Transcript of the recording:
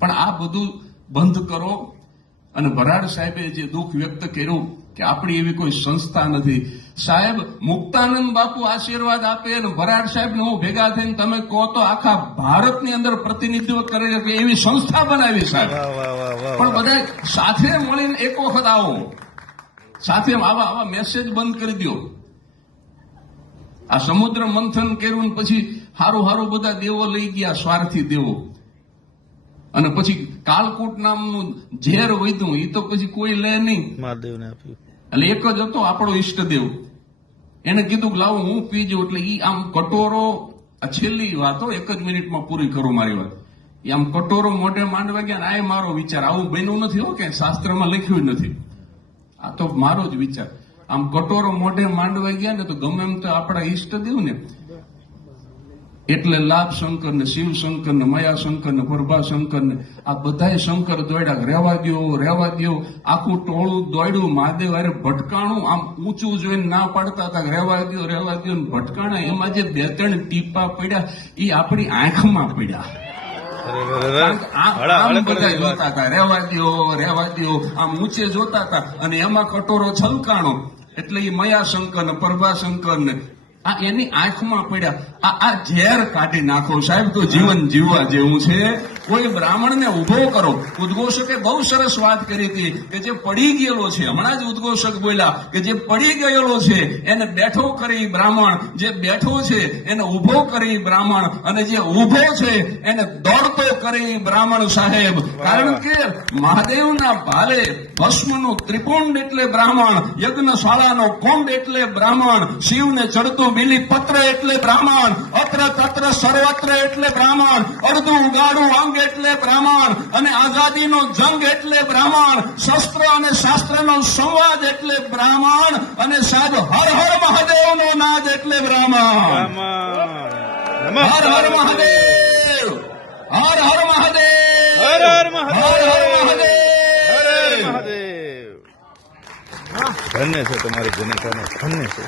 પણ આ બધું બંધ કરો. અને ભરાડ સાહેબે જે દુઃખ વ્યક્ત કર્યું કે આપણી એવી કોઈ સંસ્થા નથી. સાહેબ મુક્તાનંદ બાપુ આશીર્વાદ આપે અને ભરાડ સાહેબ ને હું ભેગા થઈને તમે કહો તો આખા ભારતની અંદર પ્રતિનિધિત્વ કરે કે એવી સંસ્થા બનાવી સાહેબ. પણ બધા સાથે મળીને એક વખત આવો, સાથે આવા મેસેજ બંધ કરી દો. આ સમુદ્ર મંથન કર્યું ને પછી હારું બધા દેવો લઈ ગયા, સ્વાર્થી દેવો. અને પછી કાલકૂટ નામનું ઝેર વધ્યું, એ તો પછી કોઈ લે નહીં. મહાદેવને આપ્યું. એટલે એક જ હતો આપણો ઈષ્ટદેવ. એને કીધું કે લાવો હું પી જાઉં. એટલે ઈ આમ કટોરો, આ છેલ્લી વાતો 1 જ મિનિટમાં પૂરી કરું મારી વાત. એ આમ કટોરો મોઢે માંડવા ગયા ને આ મારો વિચાર, આવું બન્યું નથી હો કે શાસ્ત્રમાં લખ્યું નથી, આ તો મારો જ વિચાર. આમ કટોરો મોઢે માંડવા ગયા ને તો ગમે એમ તો આપણા ઈષ્ટદેવ ને, એટલે લાભ શંકર ને શિવ શંકર ને મયા શંકર ને પ્રભા શંકર ને આ બધા શંકર દોડ્યા. રહેવા દો. આખું ટોળું દોડ્યું, મહાદેવ અરે ભટકાણું. આમ ઊંચું જોઈને ના પાડતા હતા કે રહેવા દો ભટકાણા. એમાં જે 2-3 ટીપા પડ્યા એ આપણી આંખમાં પડ્યા. આમ બધા જોતા હતા, રહેવા દો આમ ઊંચે જોતા હતા. અને એમાં કટોરો છલકાણો એટલે એ મયા શંકર ને પ્રભા શંકર ને આ એની આંખમાં પડ્યા. આ ઝેર કાઢી નાખો સાહેબ તો જીવન જીવવા જેવું છે. કોઈ બ્રાહ્મણને ઉભો કરો. ઉદ્ઘોષકે બહુ સરસ વાત કરી હતી કે જે પડી ગયેલો છે, હમણાં જ ઉદ્ઘોષક બોલ્યા કે જે પડી ગયેલો છે એને બેઠો કરી બ્રાહ્મણ, જે બેઠો છે એને ઉભો કરી બ્રાહ્મણ, અને જે ઉભો છે એને દોડતો કરી બ્રાહ્મણ સાહેબ. કારણ કે મહાદેવના ભાલે ભસ્મનું ત્રિપુંડ એટલે બ્રાહ્મણ, યજ્ઞશાળાનો કુંડ એટલે બ્રાહ્મણ, શિવને ચડતું બીલી પત્ર એટલે બ્રાહ્મણ, અત્ર તત્ર સર્વત્ર એટલે બ્રાહ્મણ, અડધું ઉગાડું અંગ એટલે બ્રાહ્મણ, અને આઝાદીનો જંગ એટલે બ્રાહ્મણ, શસ્ત્ર અને શાસ્ત્રનો સંવાદ એટલે બ્રાહ્મણ, અને સાહેબ હર હર મહાદેવનો નાદ એટલે બ્રાહ્મણ. હર હર મહાદેવ, હર હર મહાદેવ, હર હર મહાદેવ, હર હર મહાદેવ. હર હર મહાદેવ. ધન્ય છે તમારી જનતાને, ધન્ય છે.